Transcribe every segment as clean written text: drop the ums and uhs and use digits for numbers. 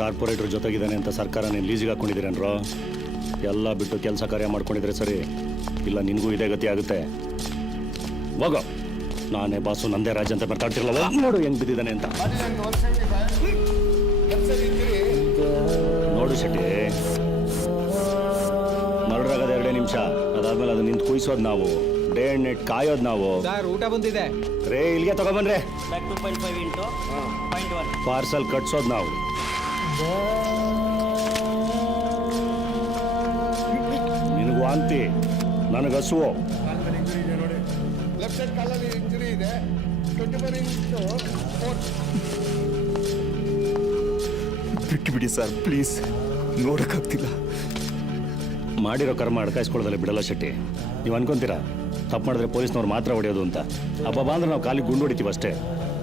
Corporate ಜೊತೆಗಿದ್ದಾನೆ ಅಂತ ಸರ್ಕಾರ ನೀನು ಲೀಸಿಗೆ ಹಾಕ್ಕೊಂಡಿದ್ದೀರೇನ್ರೋ? ಎಲ್ಲ ಬಿಟ್ಟು ಕೆಲಸ ಕಾರ್ಯ ಮಾಡ್ಕೊಂಡಿದ್ರೆ ಸರಿ, ಇಲ್ಲ ನಿನಗೂ ಇದೇ ಗತಿ ಆಗುತ್ತೆ. ಹೋಗೋ, ನಾನೇ ಬಾಸು, ನಂದೇ ರಾಜ್ಯ ಅಂತ ಮಾತಾಡ್ತಿರಲ್ಲ, ನೋಡು ಹೆಂಗ್ ಬಿದ್ದಿದ್ದಾನೆ ಅಂತ. ನೋಡು ಶೆಟ್ಟಿ, ಮರಡಾಗದ 2 ನಿಮಿಷ, ಅದಾದ್ಮೇಲೆ ಅದು ನಿಂತು ಕುಯ್ಸೋದು ನಾವು, ಡೇ ಅಂಡ್ ನೈಟ್ ಕಾಯೋದು ನಾವು. ಸರ್ ಊಟ ಬಂದಿದೆ ರೇ, ಇಲ್ಲಿಗೆ ತಗೊಂಬನ್ರಿ. ಪಾರ್ಸಲ್ ಕಟ್ಸೋದು ನಾವು. ನಿನಗೂ ವಾಂತಿ, ನನಗೆ ಹಸುವು. ಲೆಫ್ಟ್ ಸೈಡ್ ಕಾಲಲ್ಲಿ ಇಂಜುರಿ ಇದೆ. 24 ಬಿಟ್ಟು ಸರ್ ಪ್ಲೀಸ್, ನೋಡೋಕ್ಕಾಗ್ತಿಲ್ಲ. ಮಾಡಿರೋ ಕರ್ಮ ಅಡ್ಕಾಯಿಸ್ಕೊಳ್ಳೋದಲ್ಲ ಬಿಡಲ್ಲ ಶೆಟ್ಟಿ. ನೀವು ಅನ್ಕೊಂತೀರಾ ತಪ್ಪು ಮಾಡಿದ್ರೆ ಪೊಲೀಸ್ನವ್ರು ಮಾತ್ರ ಹೊಡೆಯೋದು ಅಂತ. ಹಬ್ಬ ಅಂದ್ರೆ ನಾವು ಕಾಲಿಗೆ ಗುಂಡು ಹೊಡಿತೀವಿ ಅಷ್ಟೇ.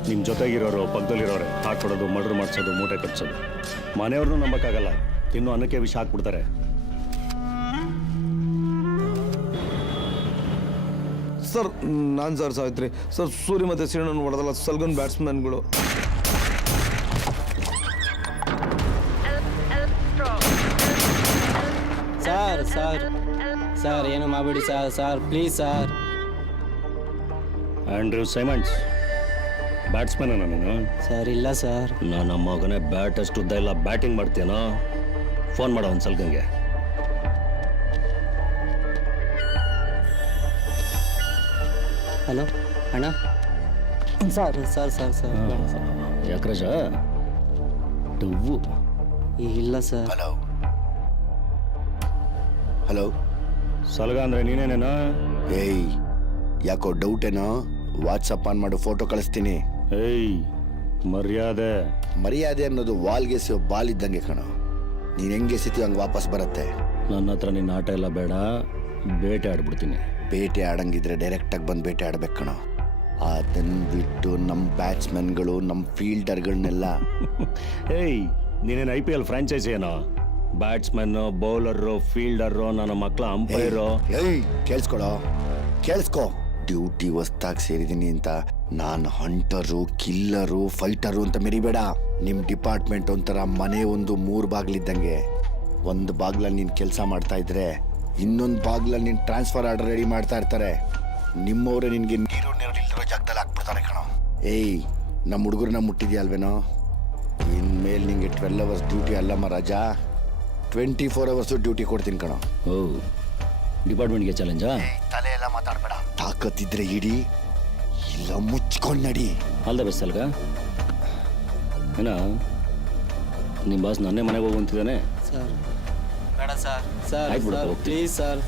ನಿಮ್ಮ ಜೊತೆಗಿರೋರು, ಪಕ್ಕದಲ್ಲಿರೋರೆ ಹಾಕೊಡೋದು, ಮರ್ಡ್ರ್ ಮಾಡಿಸೋದು, ಮೂಟೆ ಕಟ್ಸೋದು. ಮನೆಯವ್ರನ್ನೂ ನಂಬಕ್ಕಾಗಲ್ಲ, ತಿನ್ನೋ ಅನ್ನಕ್ಕೆ ವಿಷ ಹಾಕ್ಬಿಡ್ತಾರೆ. ಸರ್ ನಾನು ಸರ್ ಸಾವಿತ್ರಿ ಸರ್, ಸೂರ್ಯ ಮತ್ತು ಶ್ರೀನನ್ನು ಹೊಡೆದಲ್ಲ ಸಲ್ಗನ್ ಬ್ಯಾಟ್ಸ್ಮನ್ಗಳು. ಸರ್ ಸರ್ ಸರ್ ಏನು ಮಾಡಬೇಡಿ sir, sir please sir. Andrew Symonds batsman ನೀನು? ಸರ್ ಇಲ್ಲ ಸರ್. ನಮ್ಮ ಮಗನೇ ಬ್ಯಾಟ್ ಅಷ್ಟು ಉದ್ದ ಇಲ್ಲ, ಬ್ಯಾಟಿಂಗ್ ಮಾಡ್ತೀನೋ? ಫೋನ್ ಮಾಡೋ ಒಂದು ಸಲ್ಗಂಗೆ. ಹಲೋ ಅಣ್ಣ. ಸರ್ ಸರ್ ಸರ್ ಸರ್ ಯಾಕ್ರಜ ಡವ್ವು? ಇಲ್ಲ ಸರ್. ಹಲೋ ಹಲೋ, ಸಲ್ಗ ಅಂದ್ರೆ ನೀನೇನೇನೋ? ಏಯ್ ಯಾಕೋ ಡೌಟ್ ಏನೋ? ವಾಟ್ಸಪ್ ಆನ್ ಮಾಡು, ಫೋಟೋ ಕಳಿಸ್ತೀನಿ. ಏಯ್ ಮರ್ಯಾದೆ. ಮರ್ಯಾದೆ ಅನ್ನೋದು ವಾಲ್ಗೆ ಎಸೆಯೋ ಬಾಲ್ ಇದ್ದಂಗೆ ಕಣೋ. ನೀನು ಹೆಂಗೆ ಎಸಿತೀವಿ ಹಂಗೆ ವಾಪಸ್ ಬರುತ್ತೆ. ನನ್ನ ಹತ್ರ ನಿನ್ನ ಆಟ ಎಲ್ಲ ಬೇಡ, ಬೇಟೆ ಆಡ್ಬಿಡ್ತೀನಿ. ಬೇಟೆ ಆಡಂಗಿದ್ರೆ ಡೈರೆಕ್ಟಾಗಿ ಬಂದು ಬೇಟೆ ಆಡ್ಬೇಕು ಕಣೋ. ಅದನ್ನು ಬಿಟ್ಟು ನಮ್ಮ ಬ್ಯಾಟ್ಸ್ಮನ್ಗಳು, ನಮ್ಮ ಫೀಲ್ಡರ್ಗಳನ್ನೆಲ್ಲ ಏಯ್ ನೀನೇನು IPL ಫ್ರಾಂಚೈಸಿ ಏನೋ? ಬ್ಯಾಟ್ಸ್ಮನ್ನು, ಬೌಲರು, ಫೀಲ್ಡರು, ನನ್ನ ಮಕ್ಕಳ ಅಂಪೈರು. ಏಯ್ ಕೇಳಿಸ್ಕೊ. ಡ್ಯೂಟಿ ಹೊಸ್ದಾಗಿ ಸೇರಿದ್ದೀನಿ ಅಂತ ನಾನು ಹಂಟರು, ಕಿಲ್ಲರು, ಫೈಟರು ಅಂತ ಮೆರಿಬೇಡ. ನಿಮ್ಮ ಡಿಪಾರ್ಟ್ಮೆಂಟ್ ಒಂಥರ ಮನೆ ಒಂದು 3 ಬಾಗಿಲಿದ್ದಂಗೆ. ಒಂದು ಬಾಗ್ಲಲ್ಲಿ ನೀನು ಕೆಲಸ ಮಾಡ್ತಾ ಇದ್ರೆ ಇನ್ನೊಂದು ಬಾಗ್ಲಲ್ಲಿ ನೀನು ಟ್ರಾನ್ಸ್ಫರ್ ಆರ್ಡರ್ ರೆಡಿ ಮಾಡ್ತಾ ಇರ್ತಾರೆ. ನಿಮ್ಮವರೇ ನಿನಗೆ ನೀರು ಇಲ್ದಿರೋ ಜಾಗದಲ್ಲಿ ಹಾಕ್ಬಿಡ್ತಾರೆ ಕಣೋ. ಏಯ್ ನಮ್ಮ ಹುಡುಗರನ್ನ ಮುಟ್ಟಿದ್ಯಲ್ವೇನೋ? ಇನ್ಮೇಲೆ ನಿಂಗೆ 12 ಅವರ್ಸ್ ಡ್ಯೂಟಿ ಅಲ್ಲಮ್ಮ ರಾಜಾ, 24 ಅವರ್ಸು ಡ್ಯೂಟಿ ಕೊಡ್ತೀನಿ ಕಣೋ. ಓ, ಡಿಪಾರ್ಟ್ಮೆಂಟ್ಗೆ ಚಾಲೆಂಜಾ? ತಲೆ ಎಲ್ಲ ಮಾತಾಡ್ಬೇಡ. ತಾಕತ್ತಿದ್ರೆ ಇಡಿ, ಇಲ್ಲ ಮುಚ್ಕೊಂಡು ನಡಿ. ಆಲ್ ದ ಬೆಸ್ಟ್ ಸಲ್ಗ. ಏನ ನಿಮ್ಮ ಬಾಸ್ ನನ್ನೇ ಮನೆಗೆ ಹೋಗುವಂತಿದ್ದಾನೆ? ಸರ್ ಬೇಡ ಸರ್. ಸರ್ ಆಯ್ತು ಬಿಡು, ಪ್ಲೀಸ್ ಸರ್.